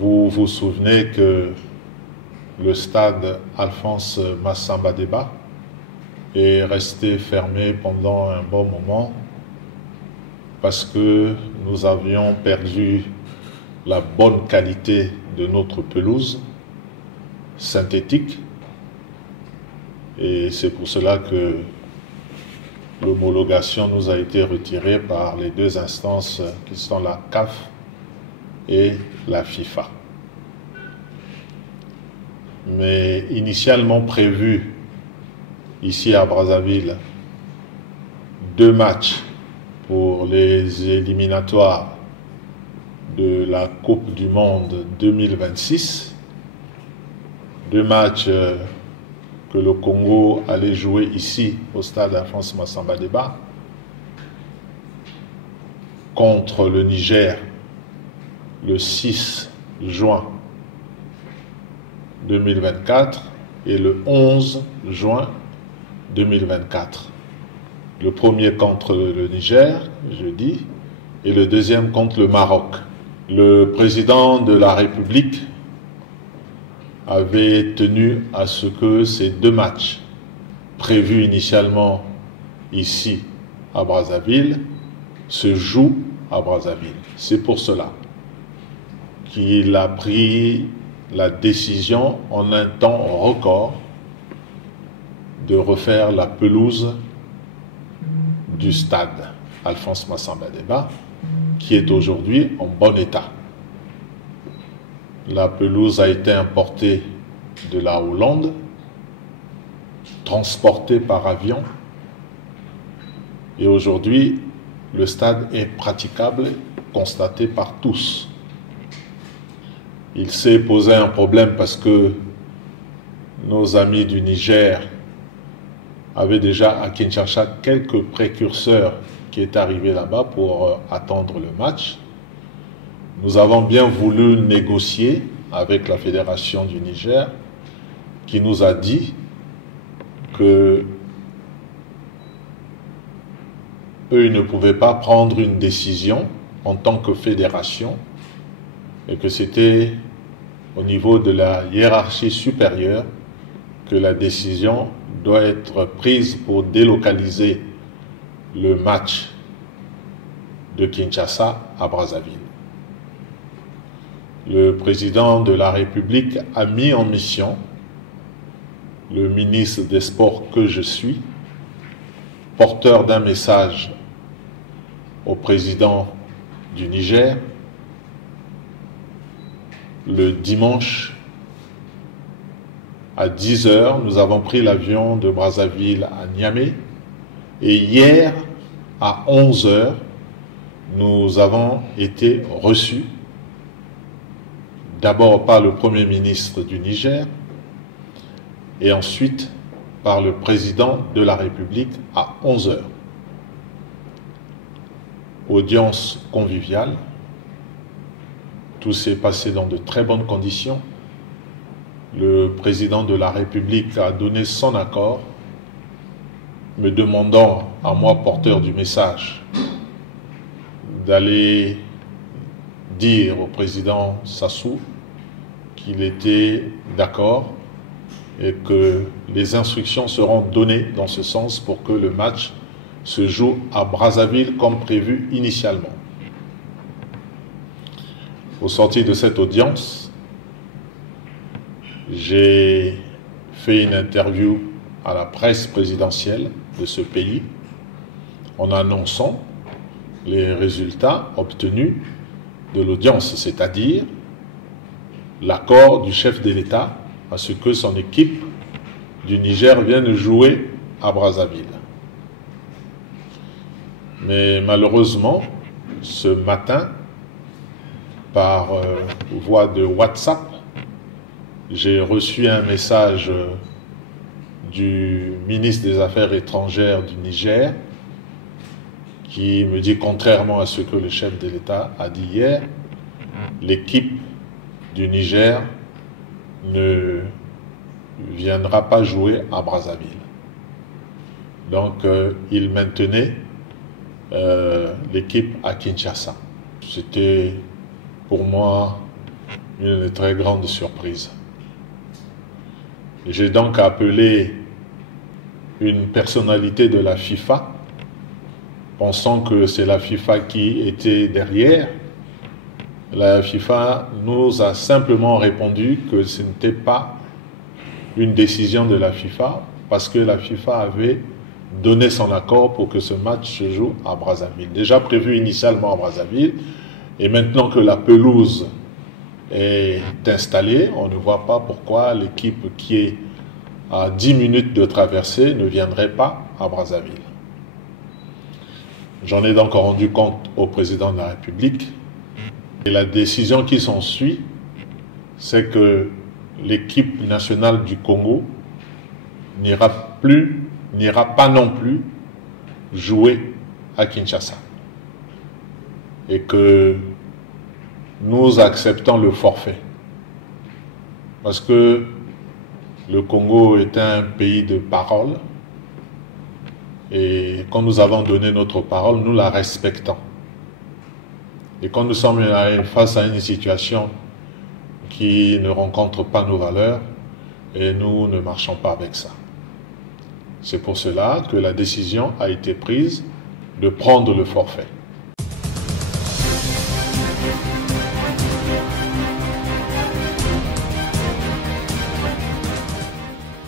Vous vous souvenez que le stade Alphonse Massamba Déba est resté fermé pendant un bon moment parce que nous avions perdu la bonne qualité de notre pelouse synthétique, et c'est pour cela que l'homologation nous a été retirée par les deux instances qui sont la CAF et la FIFA. Mais initialement prévu ici à Brazzaville 2 matchs pour les éliminatoires de la Coupe du Monde 2026, 2 matchs que le Congo allait jouer ici au stade Alphonse Massamba Déba contre le Niger le 6 juin 2024 et le 11 juin 2024. Le premier contre le Niger, jeudi, et le deuxième contre le Maroc. Le président de la République avait tenu à ce que ces 2 matchs, prévus initialement ici à Brazzaville, se jouent à Brazzaville. C'est pour cela qu'il a pris la décision en un temps record de refaire la pelouse du stade Alphonse Massamba Déba, qui est aujourd'hui en bon état. La pelouse a été importée de la Hollande, transportée par avion, et aujourd'hui le stade est praticable, constaté par tous. Il s'est posé un problème parce que nos amis du Niger avaient déjà à Kinshasa quelques précurseurs qui étaient arrivés là-bas pour attendre le match. Nous avons bien voulu négocier avec la Fédération du Niger, qui nous a dit que eux, ils ne pouvaient pas prendre une décision en tant que fédération, et que c'était au niveau de la hiérarchie supérieure que la décision doit être prise pour délocaliser le match de Kinshasa à Brazzaville. Le président de la République a mis en mission le ministre des Sports que je suis, porteur d'un message au président du Niger. Le dimanche à 10 h, nous avons pris l'avion de Brazzaville à Niamey, et hier à 11 h, nous avons été reçus d'abord par le Premier ministre du Niger et ensuite par le président de la République à 11 h. Audience conviviale. Tout s'est passé dans de très bonnes conditions. Le président de la République a donné son accord, me demandant à moi, porteur du message, d'aller dire au président Sassou qu'il était d'accord et que les instructions seront données dans ce sens pour que le match se joue à Brazzaville comme prévu initialement. Au sortir de cette audience, j'ai fait une interview à la presse présidentielle de ce pays en annonçant les résultats obtenus de l'audience, c'est-à-dire l'accord du chef de l'État à ce que son équipe du Niger vienne jouer à Brazzaville. Mais malheureusement, ce matin, par voie de WhatsApp, j'ai reçu un message du ministre des Affaires étrangères du Niger qui me dit, contrairement à ce que le chef de l'État a dit hier, l'équipe du Niger ne viendra pas jouer à Brazzaville. Donc, il maintenait l'équipe à Kinshasa. C'était pour moi une très grande surprise. J'ai donc appelé une personnalité de la FIFA, pensant que c'est la FIFA qui était derrière. La FIFA nous a simplement répondu que ce n'était pas une décision de la FIFA, parce que la FIFA avait donné son accord pour que ce match se joue à Brazzaville. Déjà prévu initialement à Brazzaville, et maintenant que la pelouse est installée, on ne voit pas pourquoi l'équipe qui est à 10 minutes de traversée ne viendrait pas à Brazzaville. J'en ai donc rendu compte au président de la République, et la décision qui s'ensuit, c'est que l'équipe nationale du Congo n'ira pas non plus jouer à Kinshasa. Et que nous acceptons le forfait. Parce que le Congo est un pays de parole. Et quand nous avons donné notre parole, nous la respectons. Et quand nous sommes face à une situation qui ne rencontre pas nos valeurs, et nous ne marchons pas avec ça. C'est pour cela que la décision a été prise de prendre le forfait.